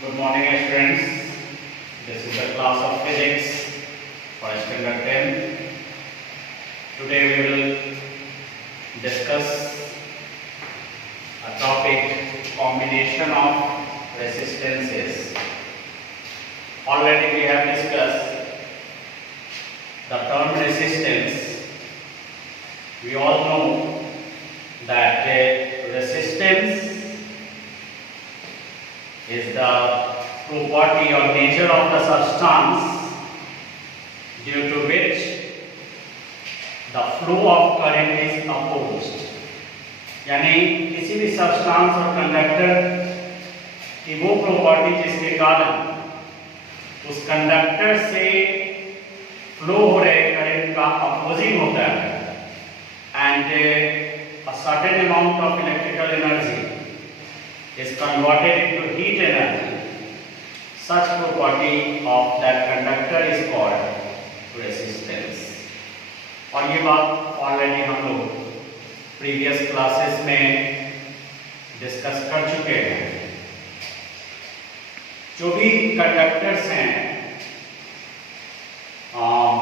Good morning, students. This is the class of physics for standard 10. Today we will discuss a topic, combination of resistances. Already we have discussed the term resistance. We all know that resistance is the property or nature of the substance due to which the flow of current is opposed. यानी किसी भी substance और conductor की वो property जिसके कारण उस conductor से फ्लो हो रहे करंट का अपोजिंग होता है and a certain amount of electrical energy is converted into heat energy. Such property of that conductor is called resistance. और ये बात ऑलरेडी हम लोग प्रीवियस क्लासेस में डिस्कस कर चुके हैं. जो भी कंडक्टर्स हैं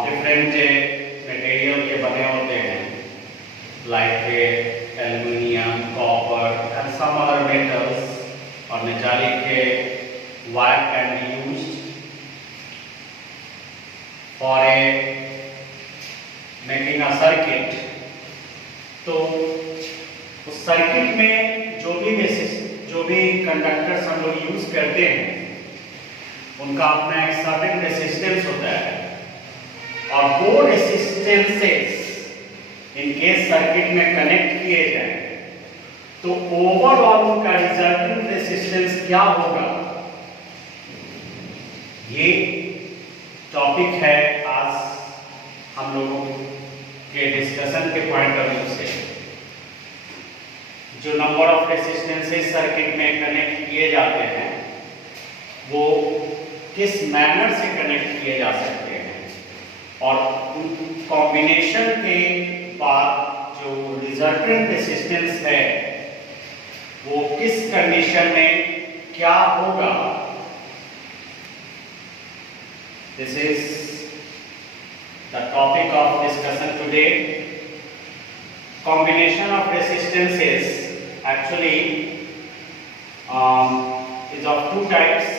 डिफरेंट मटेरियल के बने होते हैं, like aluminium, copper and some other metals, और मेटालिक के wire can be used for making a circuit. तो उस सर्किट में जो भी कंडक्टर्स हम लोग यूज करते हैं उनका अपना एक सर्टेन रेजिस्टेंस होता है, और वो रेजिस्टेंसेस इन केस सर्किट में कनेक्ट किए जाए तो ओवरऑल उनका रिजल्टेंट रेजिस्टेंस क्या होगा, ये टॉपिक है आज हम लोगों के डिस्कशन के पॉइंट ऑफ व्यू से. जो नंबर ऑफ रेजिस्टेंसेस सर्किट में कनेक्ट किए जाते हैं वो किस मैनर से कनेक्ट किए जा सकते हैं, और कॉम्बिनेशन के बाद जो रिजल्टेंट रेजिस्टेंस है वो किस कंडीशन में क्या होगा. This is the topic of discussion today. Combination of resistances actually is of two types: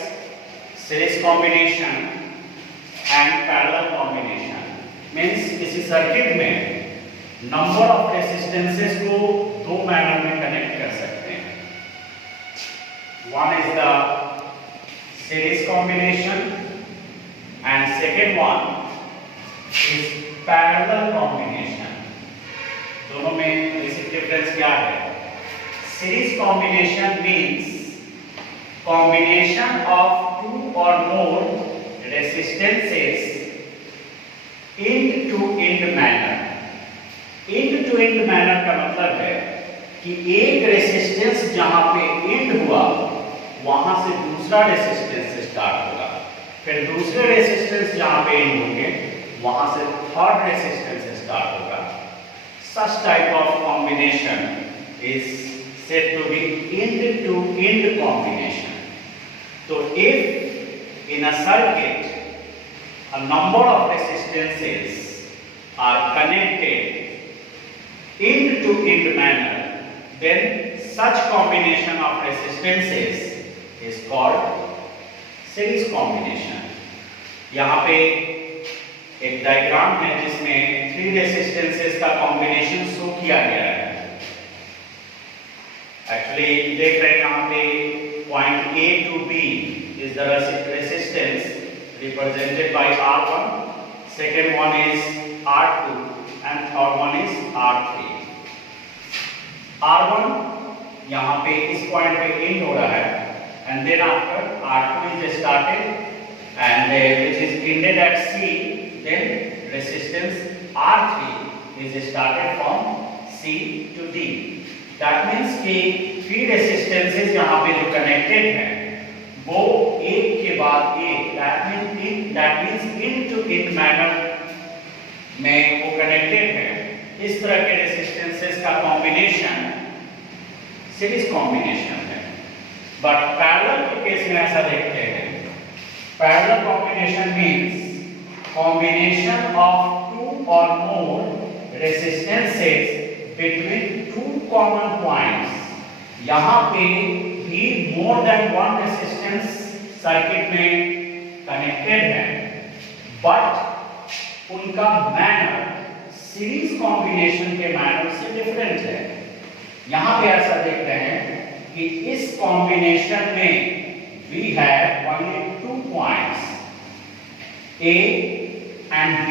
series combination and parallel combination. Means किसी सर्किट में नंबर ऑफ रेजिस्टेंसेस को दो मैनर में कनेक्ट कर सकते हैं. One is the series combination and second one is parallel combination. दोनों में बेसिक डिफरेंस क्या है? Series combination means combination of two or more resistances end to end manner. End to end manner का मतलब है कि एक रेजिस्टेंस जहां पे एंड हुआ वहां से दूसरा रेजिस्टेंस स्टार्ट होगा, फिर दूसरे रेजिस्टेंस जहां पे एंड होंगे वहां से थर्ड रेजिस्टेंस स्टार्ट होगा. Such type of combination is said to be end-to-end combination. So if in a circuit a number of resistances are connected end-to-end manner, then such combination of resistances is called series combination. यहाँ पे एक diagram है जिसमें three resistances का combination show किया गया है. Actually देख रहे हैं यहाँ पे point A to B is the resistance represented by R1, second one is R2 and third one is R3. R1 यहाँ पे इस पॉइंट पे एंड हो रहा है and then after R2 is started and which is ended at C. Then resistance R3 is started from C to D. That means कि three resistances यहाँ पे जो connected हैं वो एक के बाद एक, that means end to end manner में वो connected हैं. इस तरह के resistances का combination सीरीज कॉम्बिनेशन है. बट पैरेलल के केस में ऐसा देखते Parallel combination means combination of two or more resistances between two common points. यहाँ पे भी more than one resistance circuit में कनेक्टेड है, बट उनका मैनर सीरीज कॉम्बिनेशन के मैनर से डिफरेंट है। यहाँ पे ऐसा देख रहे हैं कि इस कॉम्बिनेशन में we have only 2 points A and B,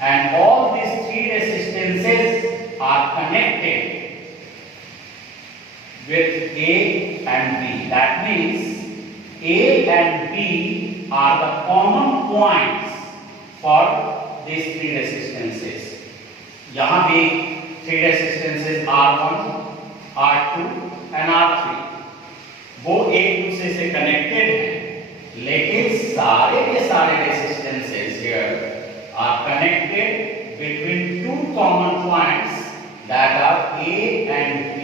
and all these 3 resistances are connected with A and B. That means A and B are the common points for these 3 resistances. यहाँ भी 3 resistances R1, R2 and R3 वो एक दूसरे से connected हैं, लेकिन सारे के सारे resistances here are connected between two common points that are A and B.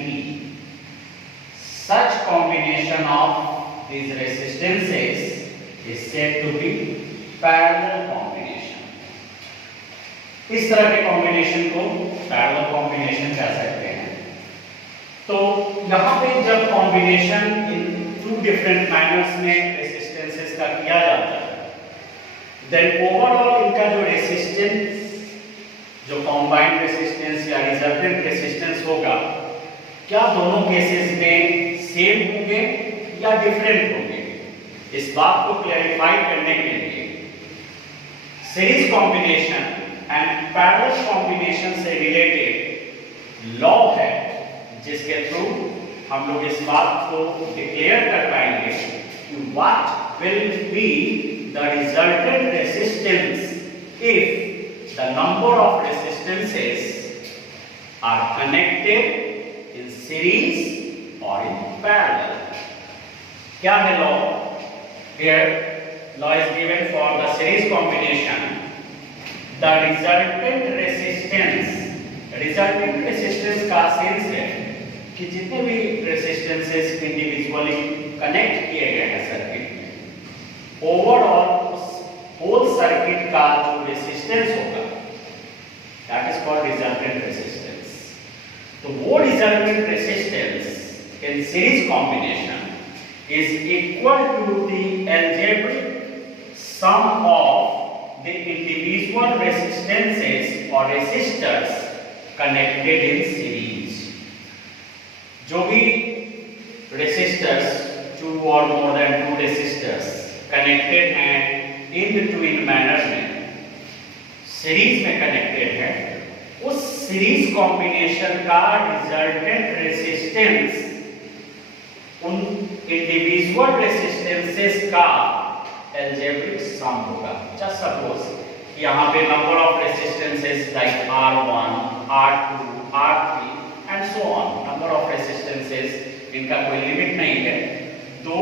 Such combination of these resistances is said to be parallel combination. इस तरह के कॉम्बिनेशन को पैरेलल कॉम्बिनेशन कह सकते हैं। तो यहाँ पे जब combination in two different manners में रेसिस्टेंसेस का किया जाता है, देन ओवरऑल इनका जो रेसिस्टेंस, जो कॉम्बाइंड रेसिस्टेंस या रिजल्टेंट रेसिस्टेंस होगा, क्या दोनों केसेस में सेम होंगे या डिफरेंट होंगे? इस बात को क्लैरिफाई करने के लिए series combination and parallel combination से रिलेटेड लॉ है, जिसके थ्रू हम लोग इस बात को डिक्लेयर कर पाएंगे कि what will be the resultant resistance if the number of resistances are connected in series और इन पैरेलल। क्या है law? Here law is given for the series combination, the resultant resistance का सेंस है कि जितने भी रेसिस्टेंसेस इंडिविजुअली कनेक्ट किए गए हैं सर्किट में, ओवरऑल उस होल सर्किट का जो रेसिस्टेंस होगा, that is called resultant resistance. तो वो resultant resistance in series combination is equal to the algebraic sum of the individual resistances और रेसिस्टर्स कनेक्टेड इन सीरीज। जो भी resistors, 2 or more than 2 resistors connected हैं in between manner में, series में connected है, उस सीरीज कॉम्बिनेशन का resultant resistance उन इंडिविजुअल रेसिस्टेंसेस का अलजेब्रिक सम होगा। जस्ट सपोज यहाँ पे number of resistances like R1, R2, R3 and so on, number of resistances, इनका कोई लिमिट नहीं है, 2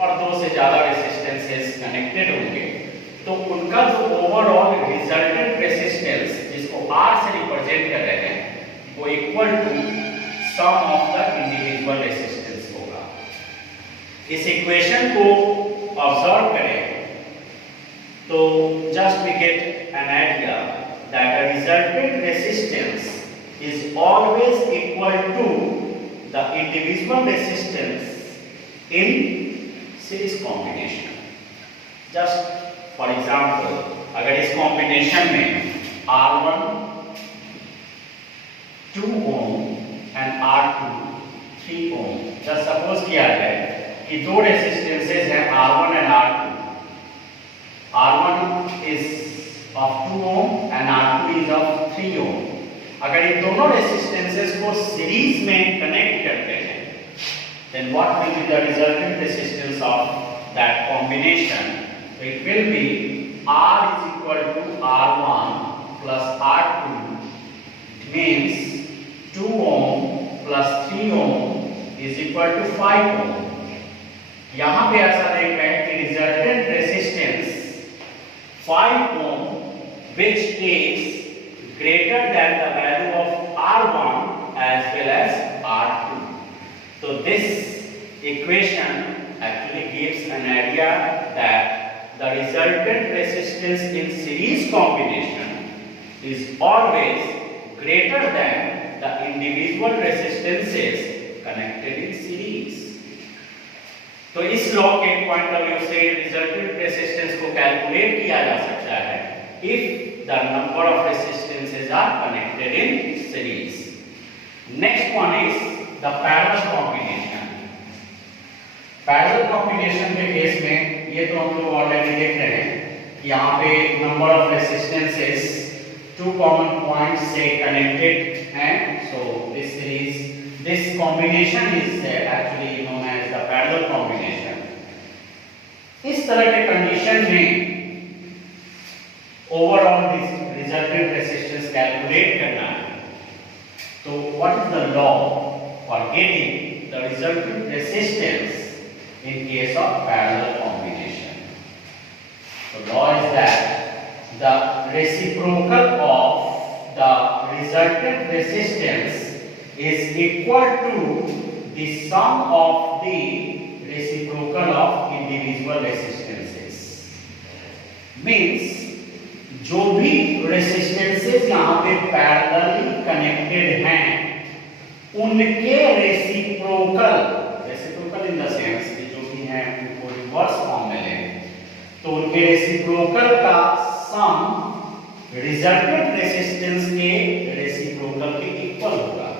और 2 से ज्यादा रेसिस्टेंसेस कनेक्टेड होंगे, तो उनका जो ओवरऑल रिजल्टेंट रेसिस्टेंस, जिसको R से रिप्रेजेंट कर रहे हैं, वो equal to sum of the individual resistance होगा। इस इक्वेशन को ऑब्जर्व करें तो just we get an idea that a resultant resistance is always equal to the individual resistance in series combination. Just for example, अगर इस combination में R1 2 ohm and R2 3 ohm, just suppose किया जाए कि 2 resistances हैं R1 and R2. R1 is of 2 ohm and R2 is of 3 ohm. अगर इन दोनों resistances को सीरीज में कनेक्ट करते हैं, then what will be the resultant resistance of that combination? It will be R is equal to R1 plus R2, means 2 ohm plus 3 ohm is equal to 5 ohm. यहाँ पे ऐसा देख रहे हैं कि resultant resistance 5 ohm, which is greater than the value of R1 as well as R2. So this equation actually gives an idea that the resultant resistance in series combination is always greater than the individual resistances connected in series. तो इस law के point of view से resultant resistance को calculate किया जा सकता है if the number of resistances are connected in series. Next one is the parallel combination. Parallel combination के केस में ये तो हम लोग ऑलरेडी देख रहे हैं कि यहाँ पे number of resistances two common points से connected हैं. So this series, this combination is actually known as the parallel combination. इस तरह के कंडीशन में ओवरऑल रिजल्टेंट रेजिस्टेंस कैलकुलेट करना है. तो what is the law for getting the resultant resistance in case of parallel combination? The law is that the reciprocal of the resultant resistance is equal to the sum of the reciprocal of individual resistances. Means जो भी resistances यहाँ पे parallelly connected हैं उनके reciprocal in the sense कि जो भी हैं उनको रिवर्स फॉर्म में लें तो उनके रेसिप्रोकल का सम रिजल्टेंट रेजिस्टेंस के रेसिप्रोकल के इक्वल होगा.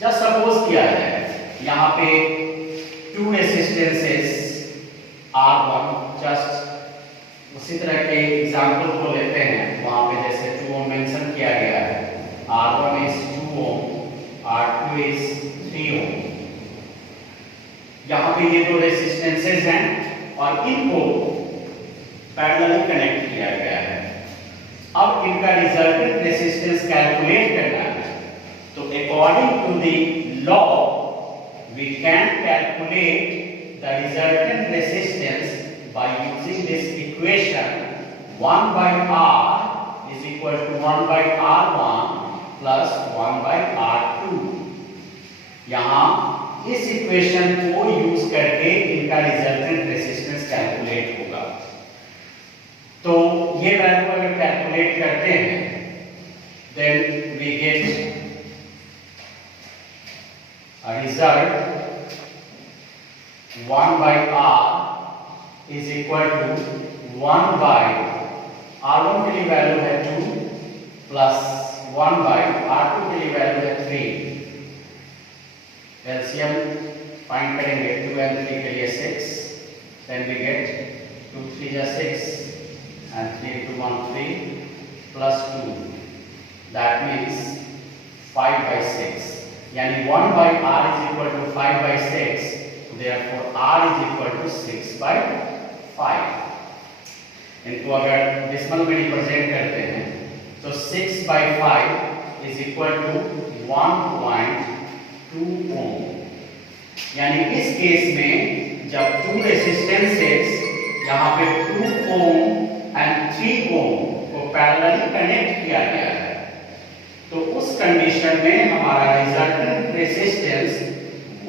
जस्ट सपोज किया जाए यहाँ पे टू रेजिस्टेंसेस R1, जस्ट उसी तरह के एग्जाम्पल को लेते हैं. वहां पे जैसे 2 ओम मेंशन किया गया है. R1 is 2 Om, R2 is 3 ओम. यहाँ पे ये दो रेजिस्टेंसेस हैं और इनको पैरेलली कनेक्ट किया गया है. अब इनका रिजल्टेंट रेजिस्टेंस कैलकुलेट करना है. तो according to the law we can calculate the resultant resistance by using this equation. 1 by R is equal to 1 by R1 plus 1 by R2. यहाँ इस इक्वेशन को यूज करके इनका रिजल्टेंट रेजिस्टेंस कैलकुलेट होगा. तो ये वैल्यू अगर कैलकुलेट करते हैं then we get a result 1 by R is equal to 1 by R1 के लिए वैल्यू है 2 प्लस 1 by R2 के लिए वैल्यू है 3. एलसीएम फाइंड करेंगे 2 and 3 के लिए 6. then we get 2 3 is 6 and 3 to 1 3 plus 2. that means 5 by 6. यानी 1 by R is equal to 5 by 6. therefore R is equal to 6 by 5. इनको अगर डेसिमल में रिप्रेजेंट करते हैं तो 6 by 5 is equal to 1.2 ohm. यानी इस केस में जब 2 रेजिस्टेंसेस यहाँ पे 2 ohm and 3 ohm को पैरेलली कनेक्ट किया गया है तो उस कंडीशन में हमारा रिजल्टेंट रेजिस्टेंस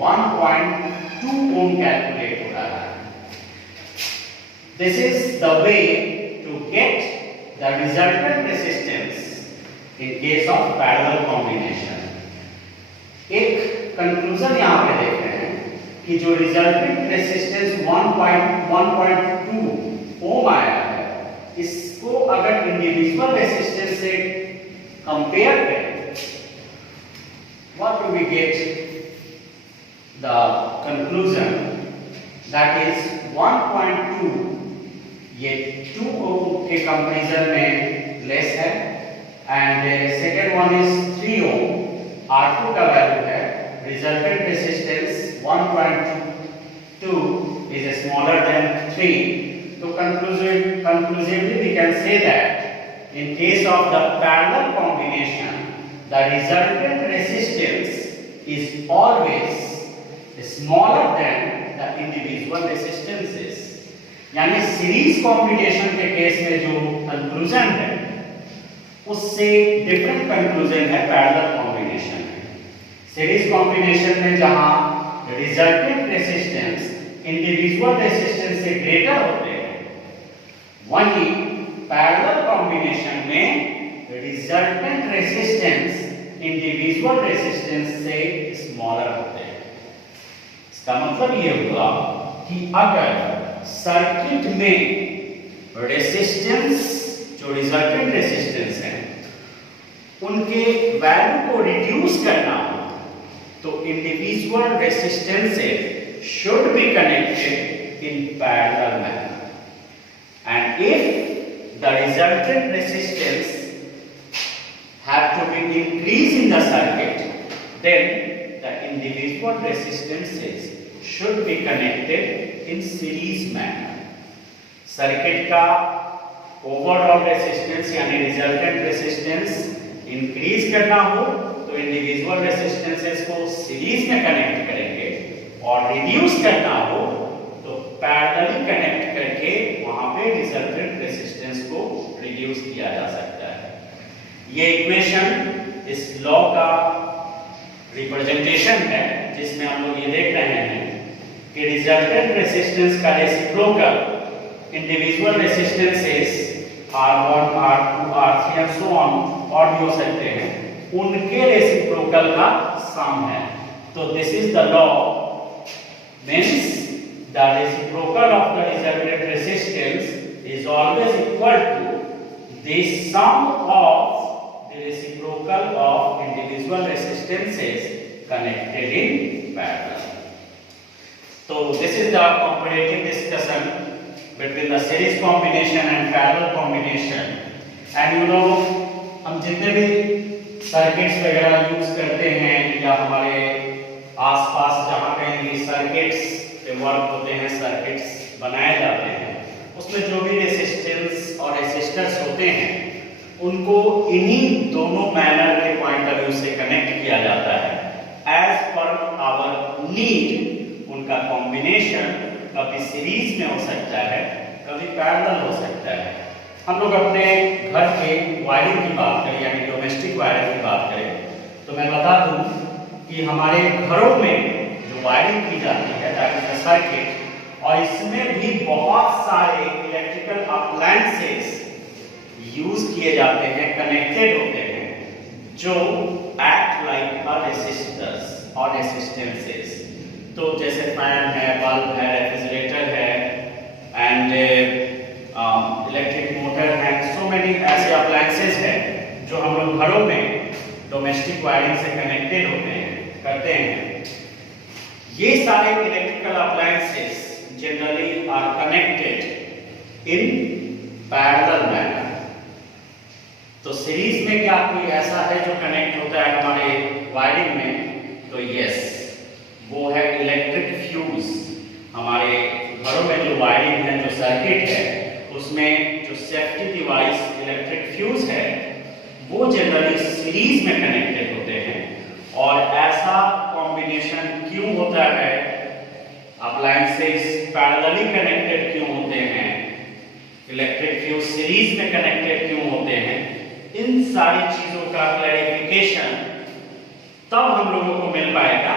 1.2 ohm कैलकुलेट हो रहा है. This is the way to get the resultant resistance in case of parallel combination. एक कंक्लूजन यहाँ पे देख रहे हैं कि जो रिजल्टेंट रेजिस्टेंस 1.2 ओम आया है इसको अगर इंडिविजुअल रेजिस्टेंस से कंपेयर करें what do we get? The conclusion that is 1.2 ये 2 ओम के कंपैरिजन में लेस है and second one is 3 ohm. R2 का वैल्यू है resultant resistance 1.2 is smaller than 3. तो conclusively we can say that in case of the parallel combination the resultant resistance is always smaller than the individual resistances. यानी series combination के case में जो conclusion है उससे different conclusion है parallel combination में. Series combination में जहां रिजल्टेंट रेजिस्टेंस इंडिविजुअल रेजिस्टेंस से ग्रेटर होते हैं वहीं पैरेलल कॉम्बिनेशन में रिजल्टेंट रेसिस्टेंस इंडिविजुअल रेसिस्टेंस से स्मॉलर होते हैं। इसका मतलब ये हुआ कि अगर सर्किट में रेसिस्टेंस जो रिजल्टेंट रेसिस्टेंस है उनके वैल्यू को रिड्यूस करना हो तो individual resistances should be connected in parallel manner, and if the resultant resistance have to be increased in the circuit, then the individual resistances should be connected in series manner. Circuit का overall resistance यानी resultant resistance increase करना हो तो individual resistances को series में connect करेंगे और reduce करना हो तो पैरेलली कनेक्ट करके वहां पे रिजल्टेंट रेसिस्टेंस को रिड्यूस किया जा सकता है। ये इक्वेशन इस लॉ का रिप्रेजेंटेशन है जिसमें हम लोग ये देख रहे हैं कि रिजल्टेंट रेसिस्टेंस का reciprocal individual resistances R1, R2, R3 and so on और भी हो सकते हैं, उनके रेसिप्रोकल का सम है। तो this is the law means the reciprocal of the resultant resistance is always equal to the sum of the reciprocal of individual resistances connected in parallel. So this is the comparative discussion between the series combination and parallel combination. And you know हम जितने भी circuits वगैरह use करते हैं या हमारे आसपास जहाँ कहीं भी सर्किट्स वर्क होते हैं, सर्किट्स बनाए जाते हैं, उसमें जो भी रेसिस्टेंस और रेसिस्टर्स होते हैं उनको इन्हीं दोनों मैनर के पॉइंट ऑफ व्यू से कनेक्ट किया जाता है एज पर आवर नीड। उनका कॉम्बिनेशन कभी सीरीज में हो सकता है, कभी पैरेलल हो सकता है। हम लोग अपने घर के वायरिंग की बात करें यानी डोमेस्टिक वायरिंग की बात करें तो मैं बता दूं कि हमारे घरों में जो वायरिंग की जाती है दैट इज द सर्किट, और इसमें भी बहुत सारे इलेक्ट्रिकल अप्लायंसेस यूज किए जाते हैं, कनेक्टेड होते हैं, जो एक्ट लाइक अ रेसिस्टर्स और रेसिस्टेंसेस। तो जैसे फैन है, बल्ब है, रेफ्रिजरेटर है एंड इलेक्ट्रिक मोटर है, सो मेनी ऐसे अप्लायंसेस हैं जो हम लोग घरों में डोमेस्टिक वायरिंग से कनेक्टेड होते हैं, करते हैं। ये सारे electrical appliances generally are connected in parallel manner. तो सीरीज में क्या कोई ऐसा है जो कनेक्ट होता है हमारे वायरिंग में? तो यस, वो है इलेक्ट्रिक फ्यूज। हमारे घरों में जो वायरिंग है, जो सर्किट है, उसमें जो सेफ्टी डिवाइस इलेक्ट्रिक फ्यूज है वो जनरली सीरीज में कनेक्टेड होते हैं। और ऐसा कॉम्बिनेशन क्यों होता है, अप्लायंसेस पैरेलली कनेक्टेड क्यों होते हैं, इलेक्ट्रिक फ्यूज सीरीज में कनेक्टेड क्यों होते हैं, इन सारी चीजों का क्लैरिफिकेशन तब हम लोगों को मिल पाएगा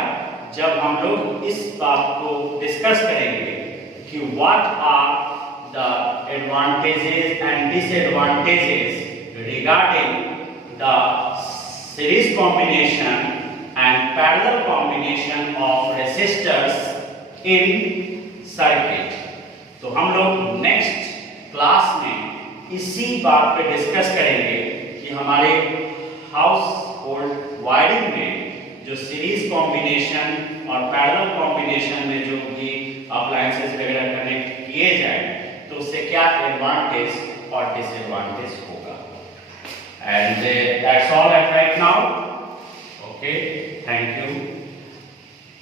जब हम लोग इस बात को डिस्कस करेंगे कि what are the advantages and disadvantages regarding the series combination and parallel combination of resistors in circuit। तो हम लोग नेक्स्ट क्लास में इसी बात पे डिस्कस करेंगे कि हमारे हाउस होल्ड वायरिंग में जो सीरीज कॉम्बिनेशन और पैरेलल कॉम्बिनेशन में जो भी अप्लायंसेस वगैरह कनेक्ट किए जाए तो उससे क्या एडवांटेज और डिसएडवांटेज होगा। And that's all at right now. Okay, thank you.